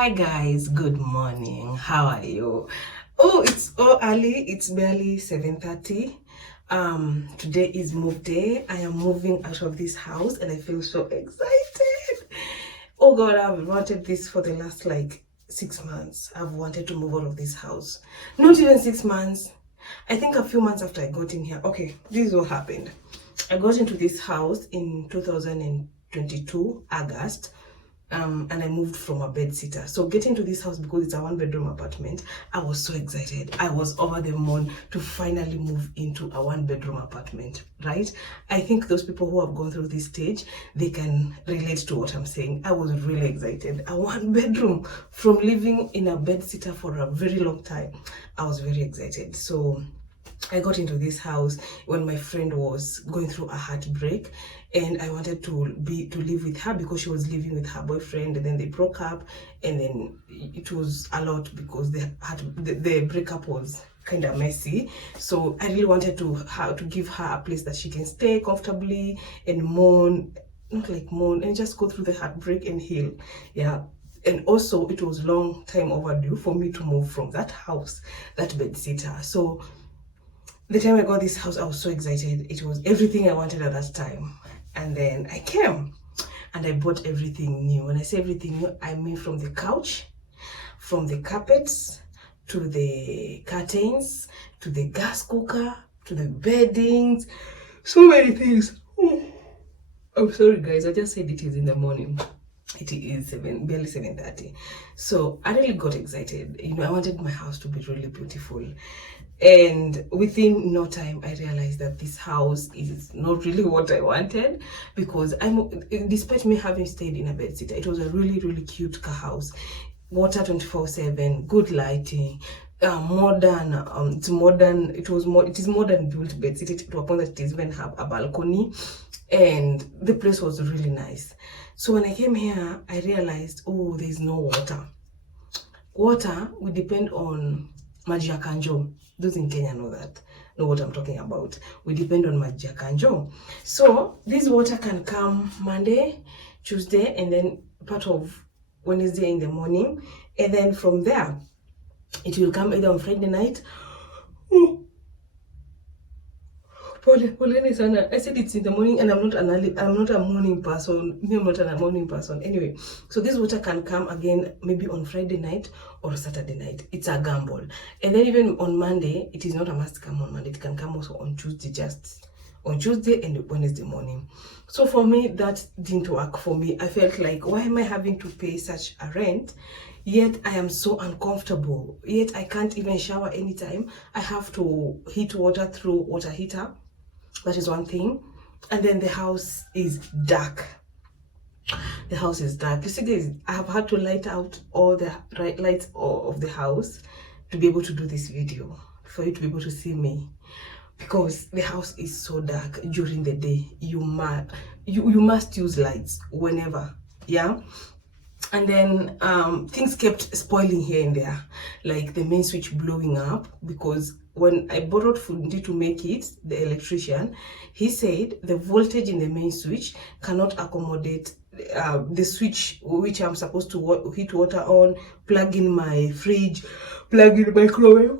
Hi guys, good morning. How are you? Oh, it's early. It's barely 7:30. Today is move day. I am moving out of this house and I feel so excited. Oh God, I've wanted this for the last like 6 months. I've wanted to move out of this house. Not even 6 months. I think a few months after I got in here. Okay, this is what happened. I got into this house in 2022, August. And I moved from a bed sitter. So getting to this house, because it's a 1 bedroom apartment, I was so excited. I was over the moon to finally move into a 1 bedroom apartment, right? I think those people who have gone through this stage, they can relate to what I'm saying. I was really excited. A 1 bedroom from living in a bed sitter for a very long time. I was very excited. So I got into this house when my friend was going through a heartbreak, and I wanted to live with her because she was living with her boyfriend, and then they broke up, and then it was a lot because the breakup was kind of messy. So I really wanted to give her a place that she can stay comfortably and mourn, not like mourn, and just go through the heartbreak and heal. Yeah. And also it was long time overdue for me to move from that house, that bed sitter. So the time I got this house, I was so excited. It was everything I wanted at that time. And then I came and I bought everything new. When I say everything new, I mean from the couch, from the carpets, to the curtains, to the gas cooker, to the beddings, so many things. I'm sorry guys, I just said it is in the morning. It is barely 7:30. So I really got excited. I wanted my house to be really beautiful. And within no time, I realized that this house is not really what I wanted, because despite me having stayed in a bed sitter, it was a really, really cute car house. Water 24/7, good lighting, modern. It's modern. It is modern built bed sitter to a point that it even have a balcony, and the place was really nice. So when I came here, I realized, oh, there's no water. Water, we depend on maji ya Kanjo. Those in Kenya know what I'm talking about. We depend on maji ya Kanjo. So this water can come Monday, Tuesday, and then part of Wednesday in the morning. And then from there, it will come either on Friday night. Poleni sana. I said it's in the morning, and I'm not a morning person. I'm not a morning person. Anyway, so this water can come again maybe on Friday night or Saturday night. It's a gamble. And then even on Monday, it is not a must come on Monday. It can come also on Tuesday, just on Tuesday and Wednesday morning. So for me, that didn't work for me. I felt like, why am I having to pay such a rent? Yet I am so uncomfortable. Yet I can't even shower anytime. I have to heat water through water heater. That is one thing. And then the house is dark. The house is dark. You see guys, I have had to light out all the lights of the house to be able to do this video, for you to be able to see me, because the house is so dark during the day. You must use lights whenever, yeah. And then things kept spoiling here and there, like the main switch blowing up, because when I borrowed Fundi to make it, the electrician, he said the voltage in the main switch cannot accommodate the switch which I'm supposed to heat water on, plug in my fridge, plug in my microwave.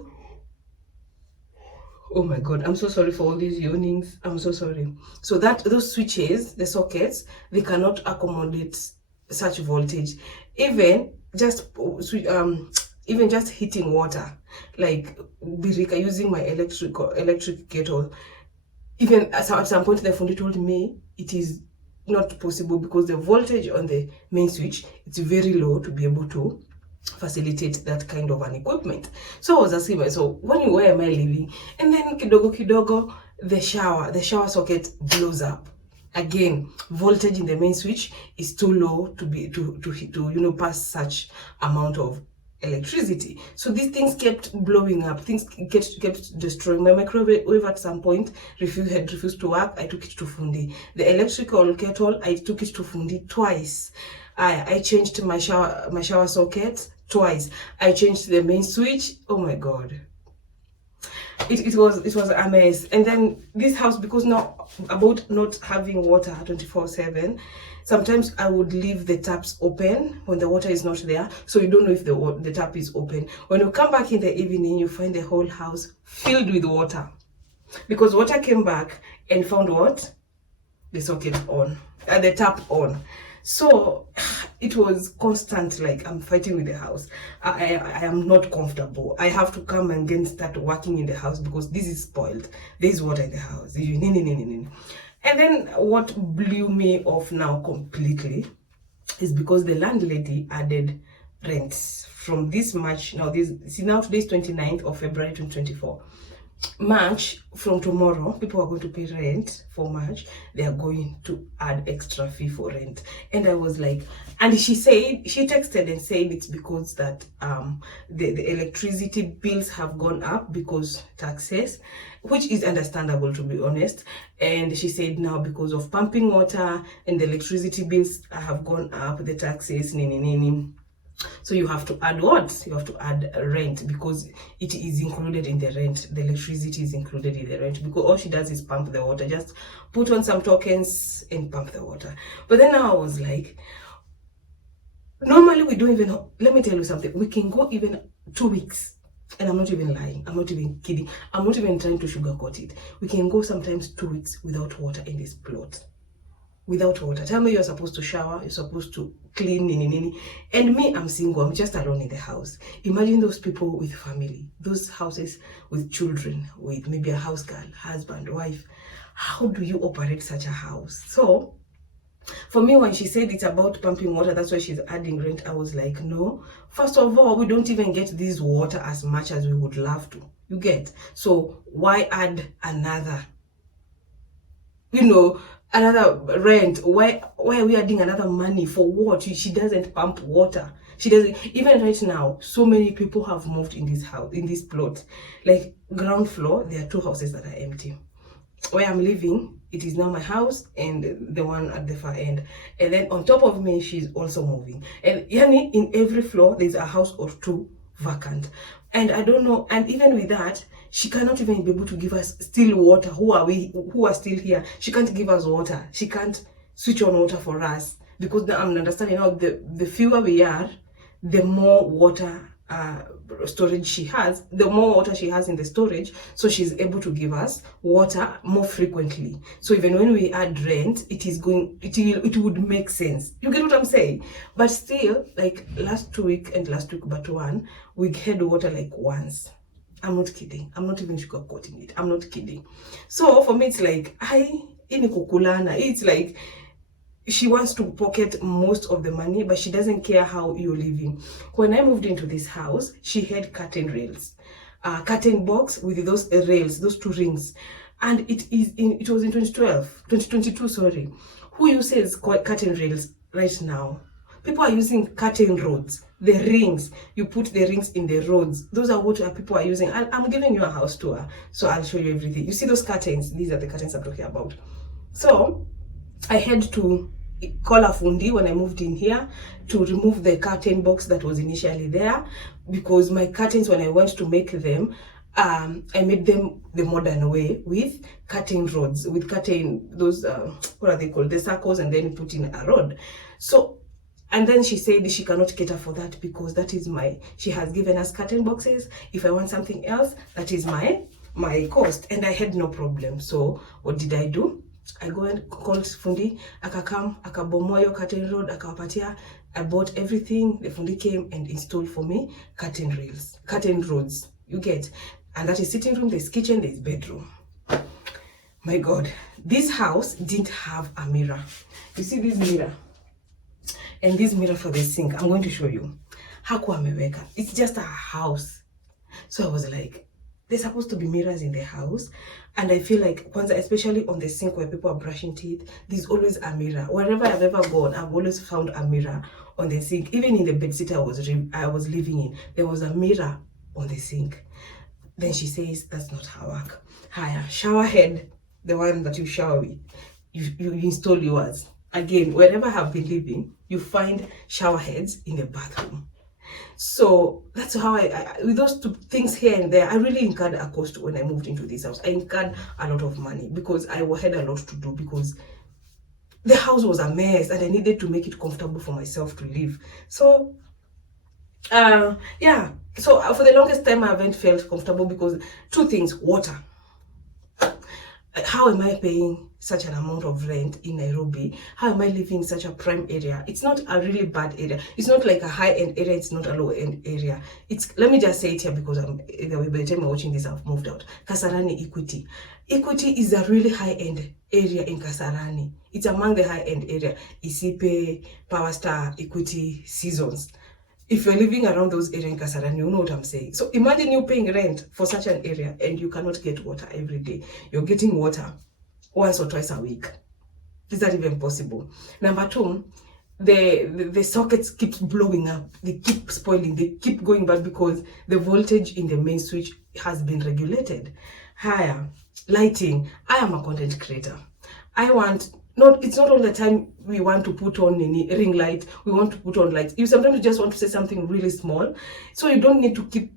Oh my God, I'm so sorry for all these yawnings. I'm so sorry. So those switches, the sockets, they cannot accommodate such voltage. Even just heating water, like Birika, using my electric kettle. Even at some point, the Fundi told me it is not possible because the voltage on the main switch, it's very low to be able to facilitate that kind of an equipment. So I was asking myself, where am I living? And then kidogo, the shower socket blows up. Again, voltage in the main switch is too low to pass such amount of electricity. So these things kept blowing up. Things kept destroying. My microwave at some point had refused to work. I took it to Fundi. The electrical kettle, I took it to Fundi twice. I changed my shower socket twice. I changed the main switch. Oh my God. it was a mess. And then this house, because now about not having water 24/7, sometimes I would leave the taps open when the water is not there, so you don't know if the tap is open. When you come back in the evening, you find the whole house filled with water, because water came back and found what? The socket on, the tap on. So it was constant, like I'm fighting with the house. I am not comfortable. I have to come and then start working in the house because this is spoiled. There's water in the house. And then what blew me off now completely is because the landlady added rents from this March. Now today's 29th of February 2024. March, from tomorrow, people are going to pay rent for March. They are going to add extra fee for rent. And I was like, and she texted and said it's because that the electricity bills have gone up because taxes, which is understandable, to be honest. And she said now because of pumping water and the electricity bills have gone up, the taxes, so you have to add what? You have to add rent, because it is included in the rent. The electricity is included in the rent, because all she does is pump the water. Just put on some tokens and pump the water. But then now I was like, normally we don't even, let me tell you something. We can go even 2 weeks. And I'm not even lying. I'm not even kidding. I'm not even trying to sugarcoat it. We can go sometimes 2 weeks without water in this plot. Without water. Tell me you're supposed to shower, you're supposed to clean, and me, I'm single, I'm just alone in the house. Imagine those people with family, those houses with children, with maybe a house girl, husband, wife. How do you operate such a house? So for me, when she said it's about pumping water, that's why she's adding rent, I was like, no. First of all, we don't even get this water as much as we would love to. You get? So why add another? Another rent. Why are we adding another money for what? She doesn't pump water. She doesn't. Even right now, so many people have moved in this house, in this plot. Like ground floor, there are 2 houses that are empty. Where I'm living, it is now my house and the one at the far end. And then on top of me, she's also moving. And yani, in every floor, there's a house or 2 vacant. And I don't know. And even with that, she cannot even be able to give us still water. Who are still here? She can't give us water. She can't switch on water for us, because I'm understanding now, the fewer we are, the more water storage she has, the more water she has in the storage, so she's able to give us water more frequently. So even when we add rent, it would make sense. You get what I'm saying? But still, like last week but one, we had water like once. I'm not kidding. I'm not even sugarcoating it. I'm not kidding. So for me, it's like, it's like she wants to pocket most of the money, but she doesn't care how you're living. When I moved into this house, she had curtain rails, curtain box with those rails, those 2 rings. And it was in 2022, sorry. Who uses curtain rails right now? People are using curtain rods, the rings. You put the rings in the rods. Those are what people are using. I'm giving you a house tour, so I'll show you everything. You see those curtains? These are the curtains I'm talking about. So I had to call a fundi when I moved in here to remove the curtain box that was initially there, because my curtains, when I went to make them, I made them the modern way with curtain rods, with those what are they called, the circles, and then put in a rod. So, and then she said she cannot cater for that, because that is she has given us curtain boxes. If I want something else, that is my cost. And I had no problem. So what did I do? I go and called fundi, akakam, akabomoyo curtain rod, akawapatia. I bought everything. The fundi came and installed for me curtain rods. You get? And that is sitting room, there's kitchen, there's bedroom. My God, this house didn't have a mirror. You see this mirror? And this mirror for the sink, I'm going to show you. Hakuwa ameweka. It's just a house. So I was like, there's supposed to be mirrors in the house. And I feel like, especially on the sink where people are brushing teeth, there's always a mirror. Wherever I've ever gone, I've always found a mirror on the sink. Even in the bedsitter I was living in, there was a mirror on the sink. Then she says, that's not her work. Higher, shower head, the one that you shower with, you install yours. Again, wherever I've been living, you find shower heads in the bathroom. So that's how with those two things here and there, I really incurred a cost when I moved into this house. I incurred a lot of money because I had a lot to do, because the house was a mess and I needed to make it comfortable for myself to live. So yeah, so for the longest time I haven't felt comfortable because two things: water. How am I paying such an amount of rent in Nairobi? How am I living in such a prime area? It's not a really bad area. It's not like a high-end area. It's not a low-end area. It's, let me just say it here because by the time I'm watching this, I've moved out. Kasarani Equity. Equity is a really high-end area in Kasarani. It's among the high-end area. Isipe, Power Star, Equity, Seasons. If you're living around those areas in Kasarani, you know what I'm saying. So imagine you paying rent for such an area and you cannot get water every day. You're getting water once or twice a week. Is that even possible? Number two, the sockets keep blowing up. They keep spoiling. They keep going bad because the voltage in the main switch has been regulated. Higher lighting. I am a content creator. It's not all the time we want to put on any ring light, we want to put on lights. You sometimes just want to say something really small, so you don't need to keep,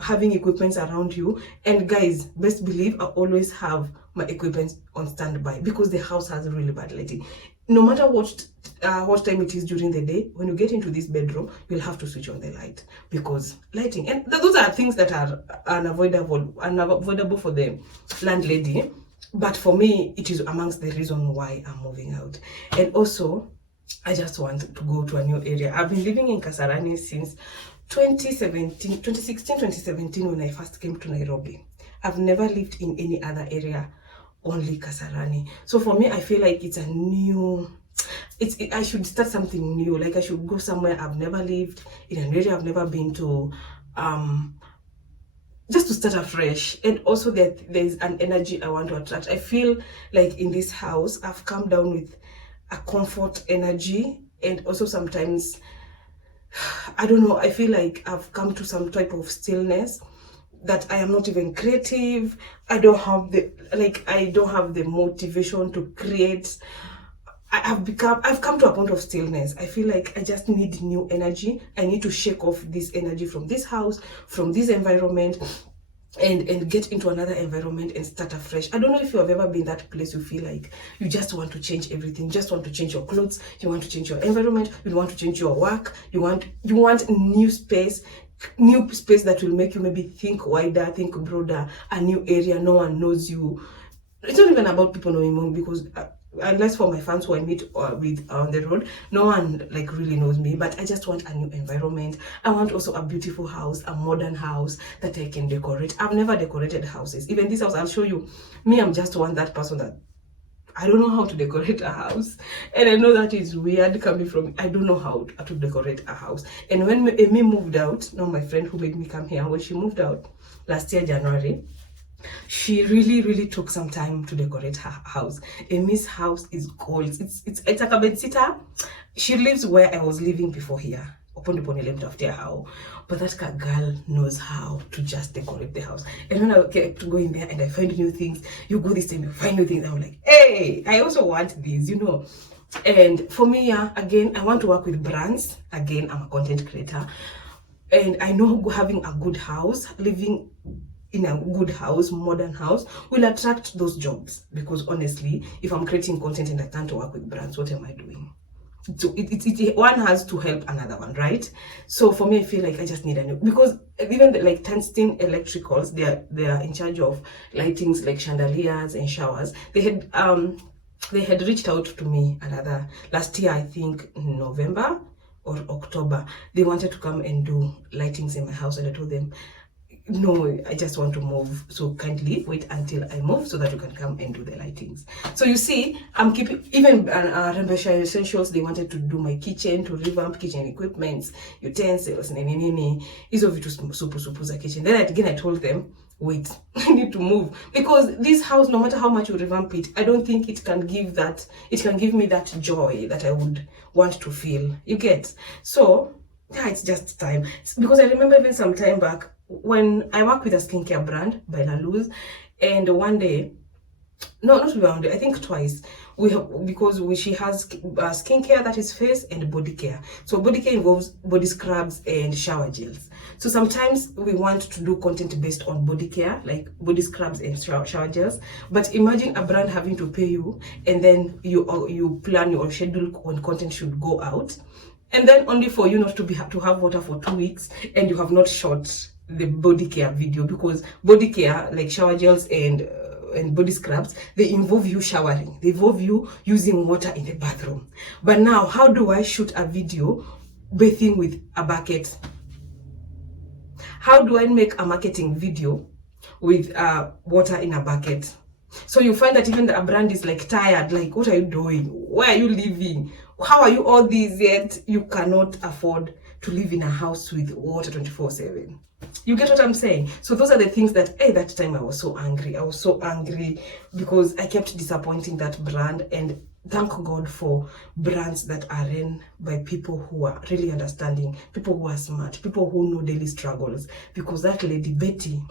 having equipments around you. And guys, best believe I always have my equipment on standby because the house has really bad lighting. No matter what time it is during the day, when you get into this bedroom, you'll have to switch on the light because lighting. And those are things that are unavoidable for the landlady. But for me, it is amongst the reason why I'm moving out. And also, I just want to go to a new area. I've been living in Kasarani since 2017 when I first came to Nairobi. I've never lived in any other area, only Kasarani. So for me, I feel like it's a new... I should start something new. Like I should go somewhere I've never lived, in an area I've never been to. Just to start afresh. And also there's an energy I want to attract. I feel like in this house I've come down with a comfort energy, and also sometimes I don't know, I feel like I've come to some type of stillness that I am not even creative. I don't have the motivation to create. I've come to a point of stillness. I feel like I just need new energy. I need to shake off this energy from this house, from this environment, and get into another environment and start afresh. I don't know if you have ever been that place you feel like you just want to change everything. You just want to change your clothes, you want to change your environment, you want to change your work, you want new space that will make you maybe think wider, think broader, a new area. No one knows you. It's not even about people knowing me, because unless for my fans who I meet with on the road, no one really knows me. But I just want a new environment. I want also a beautiful house, a modern house that I can decorate. I've never decorated houses. Even this house, I'll show you. Me, I'm just that person that I don't know how to decorate a house. And I know that is weird coming from, I don't know how to decorate a house. And when Amy moved out, my friend who made me come here, when she moved out last year, January, she really took some time to decorate her house. Amy's house is gold. It's a bedsitter. She lives where I was living before here. But that girl knows how to just decorate the house. And when I get to go in there and I find new things, you go this time, you find new things. I'm like, hey, I also want these, And for me, again, I want to work with brands. Again, I'm a content creator. And I know having a good house, living in a good house, modern house, will attract those jobs. Because honestly, if I'm creating content and I can't work with brands, what am I doing? So one has to help another one, right? So for me, I feel like I just need a new, because even Tungsten Electricals, they are in charge of lightings like chandeliers and showers. They had reached out to me last year, I think November or October. They wanted to come and do lightings in my house, and I told them, no, I just want to move, so kindly wait until I move so that you can come and do the lightings. So you see, I'm keeping, even Rembesha Essentials, they wanted to do my kitchen, to revamp kitchen equipments, utensils, hizo vitu supu za kitchen. Then again I told them, wait, I need to move, because this house, no matter how much you revamp it, I don't think it can give me that joy that I would want to feel, you get? So yeah, it's just time. Because I remember even some time back when I work with a skincare brand by La Luz, and one day No, not round. I think twice. We have because she has skincare, that is face and body care. So body care involves body scrubs and shower gels. So sometimes we want to do content based on body care, like body scrubs and shower gels. But imagine a brand having to pay you, and then you plan your schedule when content should go out, and then only for you not to have water for 2 weeks, and you have not shot the body care video, because body care like shower gels and body scrubs, they involve you showering, they involve you using water in the bathroom. But now, how do I shoot a video bathing with a bucket? How do I make a marketing video with water in a bucket? So you find that even a brand is like tired, like, what are you doing? Where are you living? How are you all these, yet you cannot afford to live in a house with water 24/7? You get what I'm saying? So those are the things that, that time I was so angry. I was so angry because I kept disappointing that brand. And thank God for brands that are run by people who are really understanding, people who are smart, people who know daily struggles. Because that lady, Betty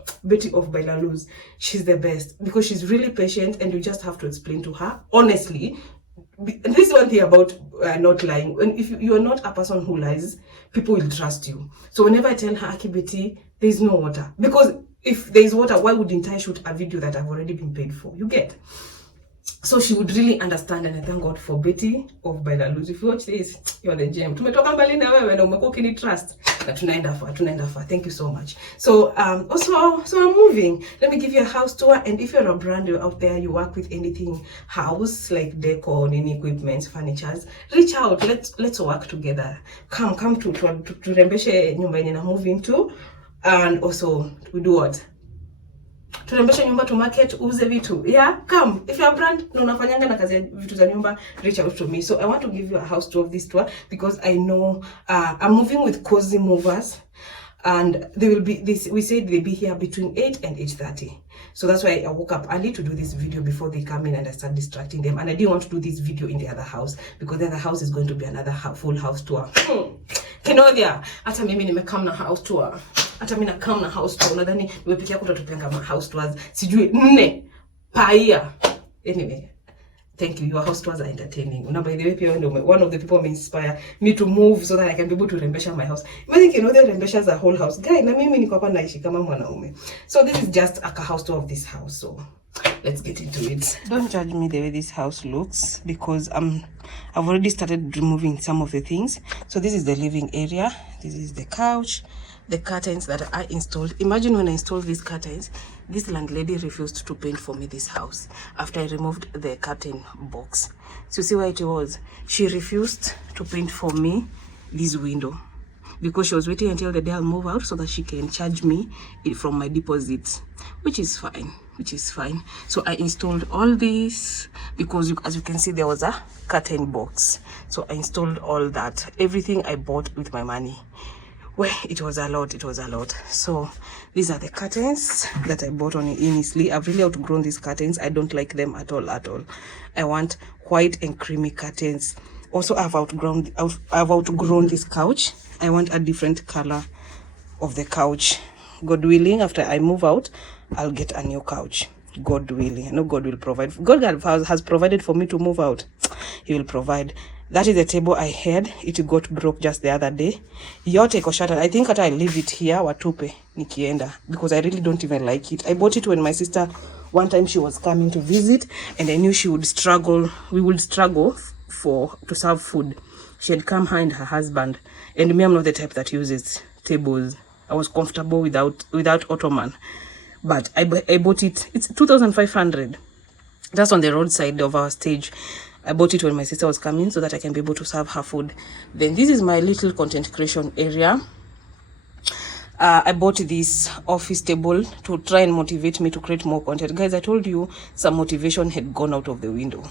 of By La Luz, she's the best, because she's really patient, and you just have to explain to her honestly. This is one thing about not lying. And if you're not a person who lies, people will trust you. So whenever I tell her, Aki Betty, there's no water, because if there's water, why wouldn't I shoot a video that I've already been paid for? You get? So she would really understand, and I thank God for Betty of By La Luz. If you watch this, you're the gem. Tumetoka mbali na wewe na umekuwa ukinitrust. Na tunaenda far. Thank you so much. So so I'm moving. Let me give you a house tour. And if you're a brand out there, you work with anything house, like decor, any equipment, furnitures, reach out. Let's work together. Come to turembeshe nyumba yenye na move into. And also we do what? Turembeshe nyumba to market, uze vitu. Yeah, come. If you're a brand, na unafanyanga na kazi ya vitu za nyumba, reach out to me. So I want to give you a house tour of this tour, because I know I'm moving with Cozy Movers, and they will be we said they'll be here between 8 and 8:30. So that's why I woke up early to do this video before they come in and I start distracting them. And I didn't want to do this video in the other house, because the other house is going to be another full house tour. Kenodia, hata mimi nimekam na house tour. Hata mimi nakam na house tour. Nadhani nimepikia kutatupenga house tours sijui 4 per year. Anyway, thank you. Your house tours are entertaining. By the way, pia one of the people who inspire me to move so that I can be able to rembesha my house. Imagine Kenodia rembesha the whole house. Guy, na mimi niko hapa naishi kama mwanaume. So this is just a house tour of this house. So let's get into it. Don't judge me the way this house looks, because I've already started removing some of the things. So this is the living area. This is the couch, the curtains that I installed. Imagine when I installed these curtains, this landlady refused to paint for me this house after I removed the curtain box. So see why it was? She refused to paint for me this window, because she was waiting until the day I'll move out so that she can charge me from my deposit, which is fine. So I installed all this because as you can see, there was a curtain box. So I installed all that, everything I bought with my money. Well, it was a lot. So these are the curtains that I bought on Innisly. I've really outgrown these curtains. I don't like them at all. I want white and creamy curtains. Also, I've outgrown this couch. I want a different color of the couch. God willing, after I move out, I'll get a new couch. God willing. I know God will provide. God has provided for me to move out. He will provide. That is the table I had. It got broke just the other day. Yote iko shattered. I think I leave it here watupe nikienda, because I really don't even like it. I bought it when my sister, one time she was coming to visit, and I knew she would struggle. We would struggle to serve food. She had come, her and her husband, and me, I'm not the type that uses tables. I was comfortable without ottoman, but I bought it. It's 2,500 just on the roadside of our stage. I bought it when my sister was coming so that I can be able to serve her food. Then this is my little content creation area. I bought this office table to try and motivate me to create more content. Guys, I told you some motivation had gone out of the window.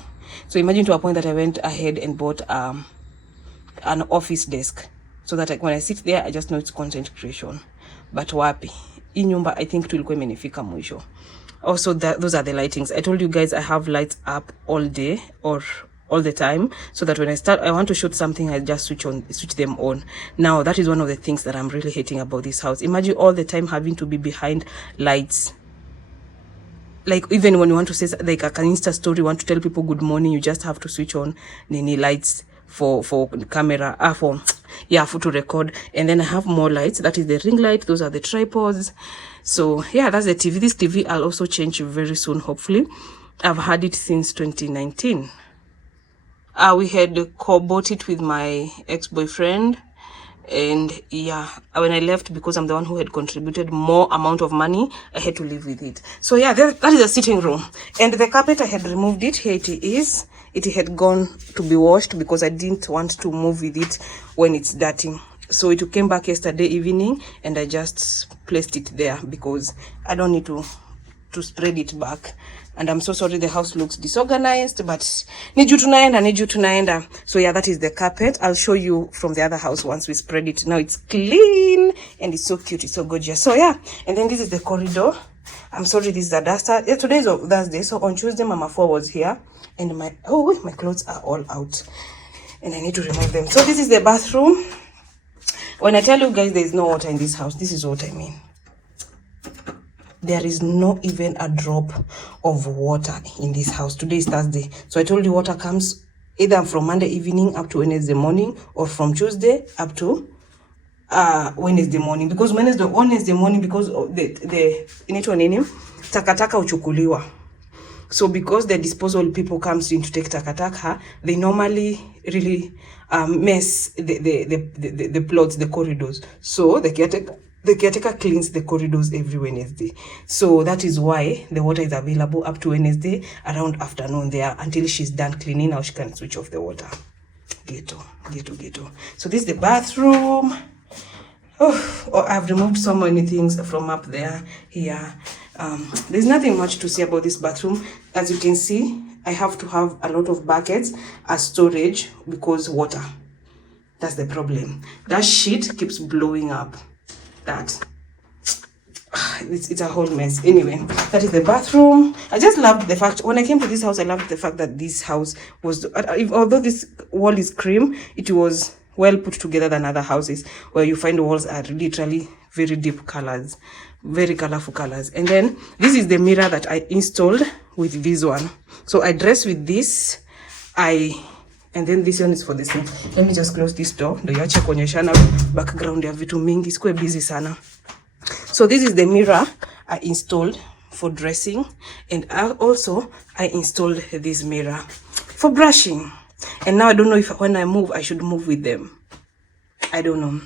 So imagine to a point that I went ahead and bought an office desk, so that when I sit there, I just know it's content creation. But wapi, hii nyumba I think tulikuwa imenifika mwisho. Also, those are the lightings. I told you guys I have lights up all day or all the time, so that when I want to shoot something, I just switch them on. Now, that is one of the things that I'm really hating about this house. Imagine all the time having to be behind lights. like even when you want to say like an Insta story, you want to tell people good morning, you just have to switch on Nini lights for camera, for to record. And then I have more lights. That is the ring light. Those are the tripods. So yeah, that's the TV. This TV I'll also change very soon, hopefully. I've had it since 2019. We had co-bought it with my ex-boyfriend. And yeah, when I left, because I'm the one who had contributed more amount of money, I had to live with it. So yeah, that is the sitting room. And the carpet, I had removed it. Here it is. It had gone to be washed because I didn't want to move with it when it's dirty. So it came back yesterday evening and I just placed it there because I don't need to spread it back. And I'm so sorry the house looks disorganized, but niju tunaenda. So yeah, that is the carpet. I'll show you from the other house once we spread it. Now it's clean and it's so cute, it's so gorgeous. So yeah, and then this is the corridor. I'm sorry, this is a duster. Yeah, today is Thursday, so on Tuesday Mama 4 was here and my clothes are all out and I need to remove them. So this is the bathroom. When I tell you guys there is no water in this house, this is what I mean. There is not even a drop of water in this house. Today is Thursday. So I told you water comes either from Monday evening up to Wednesday morning or from Tuesday up to Wednesday morning. Because Wednesday morning, because of the inaitwa nini? Takataka uchukuliwa. So because the disposal people comes in to take takataka, they normally really mess the plots, the corridors. So the caretaker cleans the corridors every Wednesday. So that is why the water is available up to Wednesday around afternoon there until she's done cleaning. Now she can switch off the water. Ghetto. So this is the bathroom. I've removed so many things from up there. Here. There's nothing much to say about this bathroom. As you can see, I have to have a lot of buckets as storage because water. That's the problem. That sheet keeps blowing up. It's a whole mess. Anyway, that is the bathroom. I just loved the fact, when I came to this house, I loved the fact that this house was, although this wall is cream, it was well put together than other houses where you find walls are literally very deep colors, very colorful colors. And then this is the mirror that I installed with this one. So I dress with this. And then this one is for this one. Let me just close this door. Ndio yache kuonyeshana background ya vitu mingi. Sikuwe busy sana. So this is the mirror I installed for dressing. And I installed this mirror for brushing. And now I don't know if when I move, I should move with them. I don't know.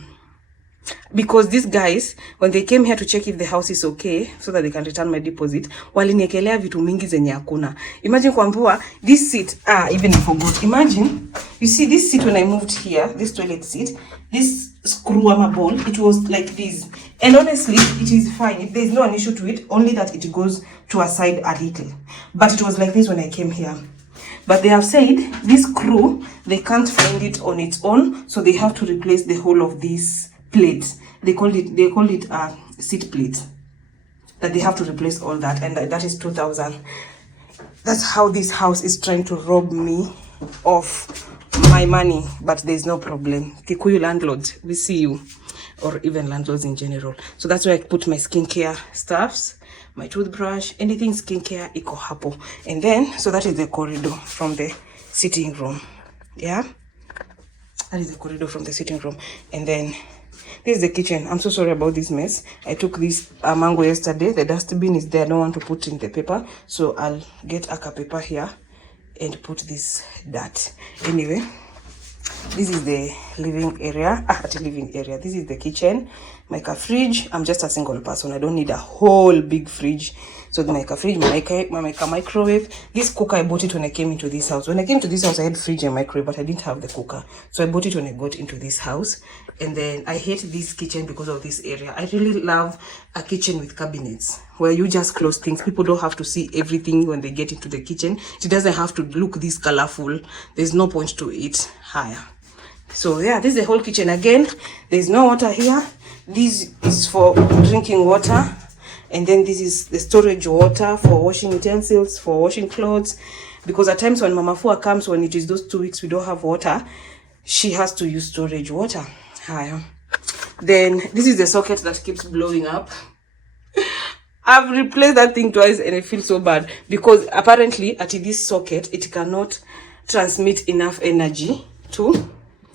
Because these guys, when they came here to check if the house is okay, so that they can return my deposit, waliniekelea vitu mingi zenye hakuna. Imagine kwambua, this seat, even I forgot. Imagine, you see this seat when I moved here, this toilet seat, this screw ama ball, it was like this. And honestly, it is fine. There is no an issue to it, only that it goes to a side a little. But it was like this when I came here. But they have said, this screw, they can't find it on its own, so they have to replace the whole of this plate. They call it a seat plate. That they have to replace all that, and that is 2,000. That's how this house is trying to rob me of my money, but there's no problem. Kikuyu landlords, we see you, or even landlords in general. So that's where I put my skincare stuffs, my toothbrush, anything skincare, iko hapo. And then, so that is the corridor from the sitting room. Yeah, that is the corridor from the sitting room. And then this is the kitchen. I'm so sorry about this mess. I took this mango yesterday. The dustbin is there. I don't want to put in the paper, so I'll get a paper here and put this dirt. Anyway, this is the living area. This is the kitchen. My fridge. I'm just a single person. I don't need a whole big fridge. So my fridge, my microwave. This cooker, I bought it when I came into this house. When I came to this house, I had fridge and microwave, but I didn't have the cooker. So I bought it when I got into this house. And then I hate this kitchen because of this area. I really love a kitchen with cabinets where you just close things. People don't have to see everything when they get into the kitchen. It doesn't have to look this colorful. There's no point to it higher. So yeah, this is the whole kitchen. Again, there's no water here. This is for drinking water. And then this is the storage water for washing utensils, for washing clothes. Because at times when Mama Fua comes, when it is those 2 weeks we don't have water, she has to use storage water. Then this is the socket that keeps blowing up. I've replaced that thing twice and I feel so bad because apparently at this socket it cannot transmit enough energy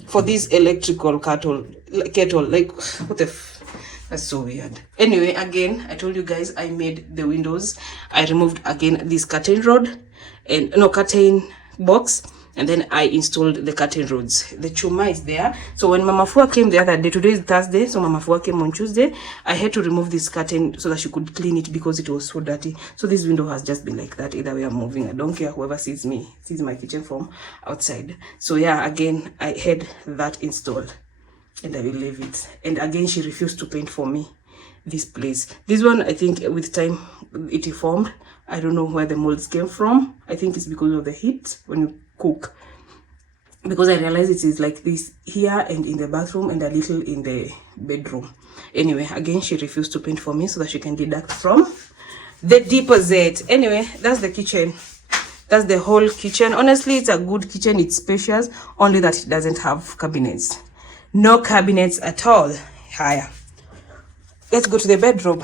for this electrical kettle. Like, what the that's so weird. Anyway, again, I told you guys I made the windows. I removed again this curtain rod and no curtain box, and then I installed the curtain rods. The chuma is there. So when Mama Fua came the other day, today is Thursday, so Mama Fua came on Tuesday, I had to remove this curtain so that she could clean it because it was so dirty. So this window has just been like that. Either way I'm moving, I don't care whoever sees my kitchen from outside. So yeah, again, I had that installed and I will leave it. And again, she refused to paint for me this place. This one, I think with time it formed. I don't know where the molds came from. I think it's because of the heat when you cook, because I realized it is like this here and in the bathroom and a little in the bedroom. Anyway, again, she refused to paint for me so that she can deduct from the deposit. Anyway, that's the kitchen. That's the whole kitchen. Honestly, it's a good kitchen. It's spacious, only that it doesn't have cabinets. No cabinets at all. Higher. Let's go to the bedroom.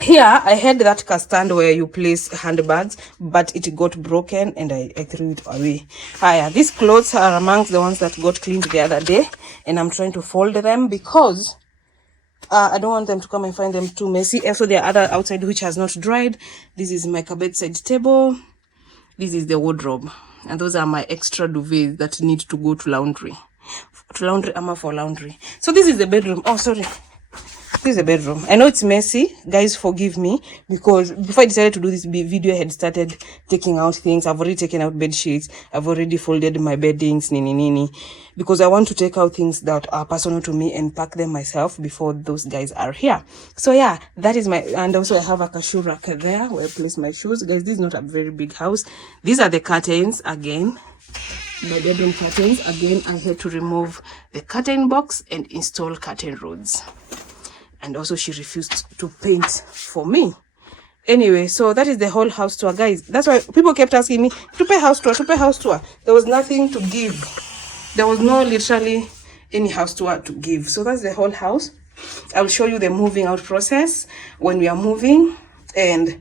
Here, I had that stand where you place handbags, but it got broken and I threw it away. Higher. These clothes are amongst the ones that got cleaned the other day, and I'm trying to fold them because I don't want them to come and find them too messy. Also, there are other outside which has not dried. This is my bedside table. This is the wardrobe. And those are my extra duvets that need to go to laundry. For laundry. So this is the bedroom. Oh, sorry. This is the bedroom. I know it's messy. Guys, forgive me. Because before I decided to do this video, I had started taking out things. I've already taken out bed sheets. I've already folded my beddings, nini. Because I want to take out things that are personal to me and pack them myself before those guys are here. So yeah, that is my... And also I have a shoe rack there where I place my shoes. Guys, this is not a very big house. These are the curtains again. My bedroom curtains. Again, I had to remove the curtain box and install curtain rods. And also she refused to paint for me. Anyway, so that is the whole house tour, guys. That's why people kept asking me to pay house tour. There was nothing to give. There was no literally any house tour to give. So that's the whole house. I'll show you the moving out process when we are moving. And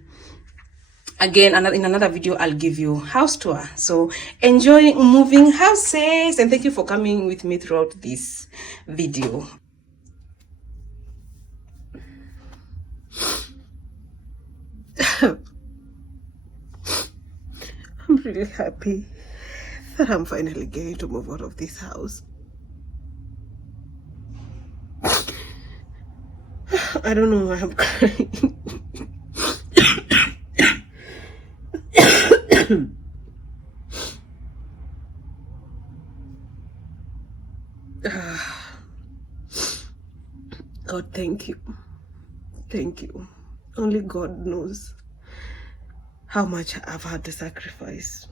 again, in another video, I'll give you house tour. So enjoy moving houses. And thank you for coming with me throughout this video. I'm really happy that I'm finally getting to move out of this house. I don't know why I'm crying. God, thank you. Thank you. Only God knows how much I've had to sacrifice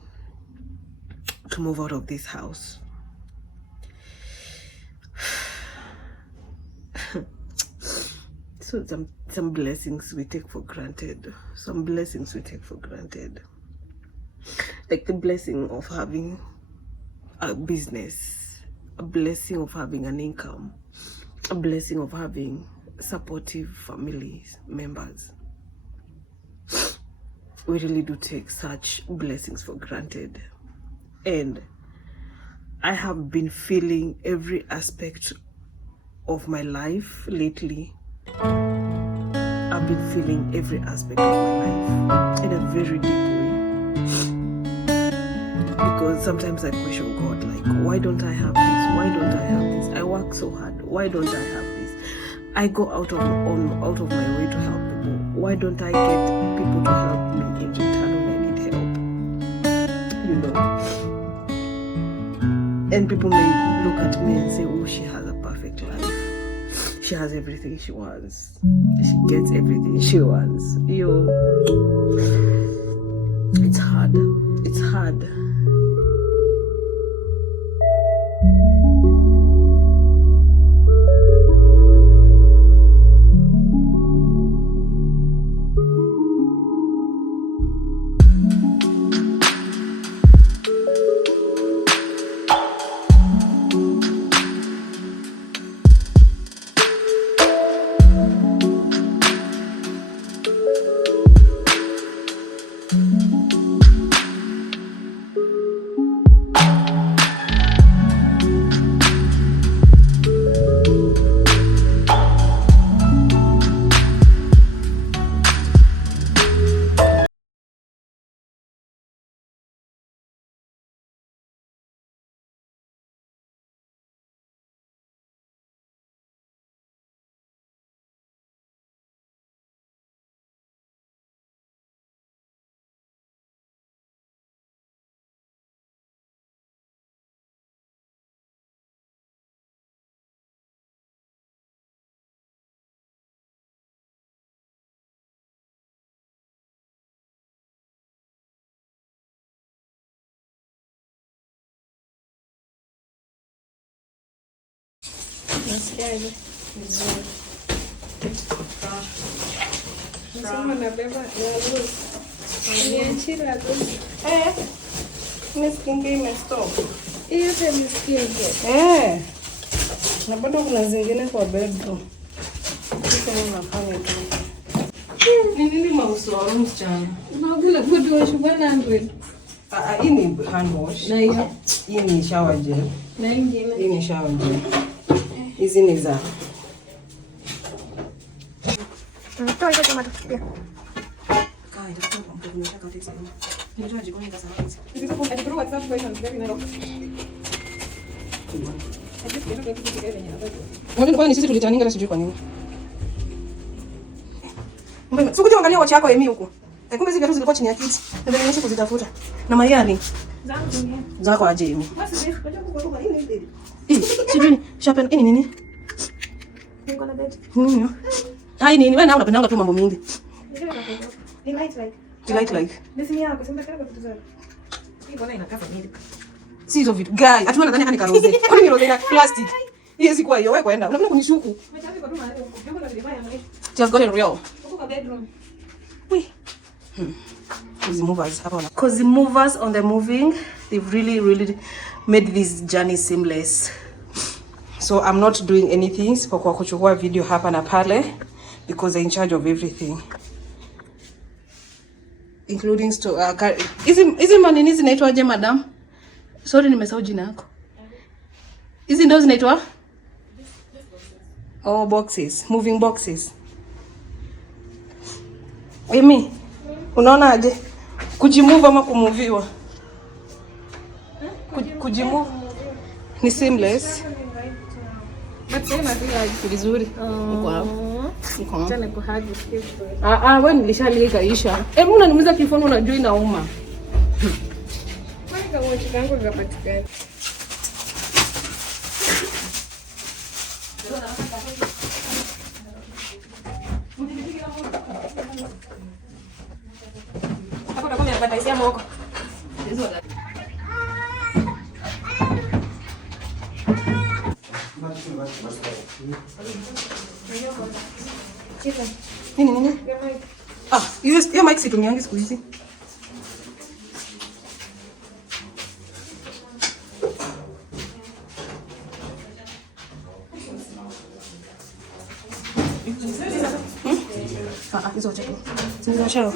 to move out of this house. So some blessings we take for granted. Like the blessing of having a business, a blessing of having an income, a blessing of having supportive families, members. We really do take such blessings for granted. And I have been feeling every aspect of my life lately. I've been feeling every aspect of my life in a very deep way. Because sometimes I question God, like, why don't I have this? Why don't I have this? I work so hard. Why don't I have this? I go out of my way to help people. Why don't I get people to help me in return when I need help? You know. And people may look at me and say, oh, she has a perfect life. She has everything she wants. She gets everything she wants. It's hard. It's hard. Nasikiaje? Vizuri. Nasema nabeba ya luz. Niachie la luz. Nimesikia imestop. Hiyo yote nisikiaje? Na bado kuna zingine kwa bedroom. Sasa unafanya tu. Ni nini mauso wa msichana? Unaona good wash 100. Hii ni hand wash. Na hiyo? Hii ni shower gel. Na ingine? Hii ni shower gel. Hizi ni za. Toa hizo tomato pia. Kai, ndio kwa kumesha kati sana. Ndio jikoni kasa hizi. Hizo kwa ajili WhatsApp kwa hiyo ndio. Mbona sisi tulitaninga na sijui kwa nini. Mbona sikuja angalia watch yako Emi huko. Kumbe hizo vitu zilikuwa chini ya kiti. Ndio nimesha kuzitafuta. Na mayani. Zako aje Emi. Sijui shapen ini nini? Niko na bed. Nini? Hai nini wewe na unapendanga tu mambo mingi. Ni light like. Light like. Nisi yako sema kama vitu zako. Hii bwana inakaa familia. Si hizo vitu. Guy, hatu nadhani kani karoze. Kwani ni roze na plastic? Hiyo si kwa hiyo wewe kwenda. Unataka kunishuku. Just got it real. Cozy movers hapa wana. Cozy movers on the moving. They've really made this journey seamless. So I'm not doing anything isipokuwa kuchukua video hapa na pale because they're in charge of everything. Including hizi manini zinaitwa aje madam? Sorry nimesahau jina yako. Hizi ndio zinaitwa? Oh, boxes, moving boxes. Emi, unaona aje? Kujimove ama kumuviwa? Kujimove ni seamless. But sema tu Vizuri. Niko hapo. Tena kuhagi skip. Wewe nilishalika kaisha. Hebu unaniumiza kifuani unajua inauma. Kwa watch yangu ikapatikana. Hapo utakuwa unapataisia moko. Nini? Hiyo mic situmiangi siku hizi. Hizo chato. Hizo chato.